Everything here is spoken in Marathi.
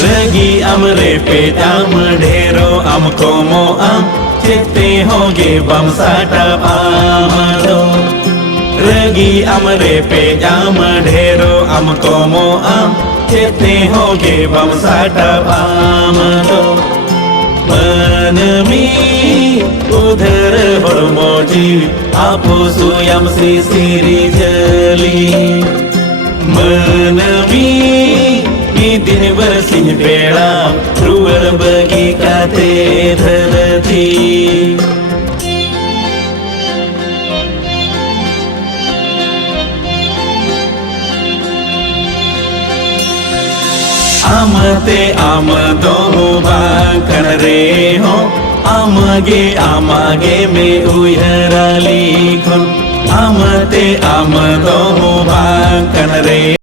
रगी अमरे पे आम ढेरो आम कोमो आम चेते होगे बम साटा पामरो रगी अमरे पे आम ढेरो आम कोमो आम चेते होगे बम साटा पामरो मनमी उधर होड़मोजी आपो सुयम श्री सिरी जली मनमी दिन बरसिंह पेड़ा रुवर बगी काते धरती आमते आम दो बांकन रे हो आमगे में उयराली खुन आमते आम दो बांकन रे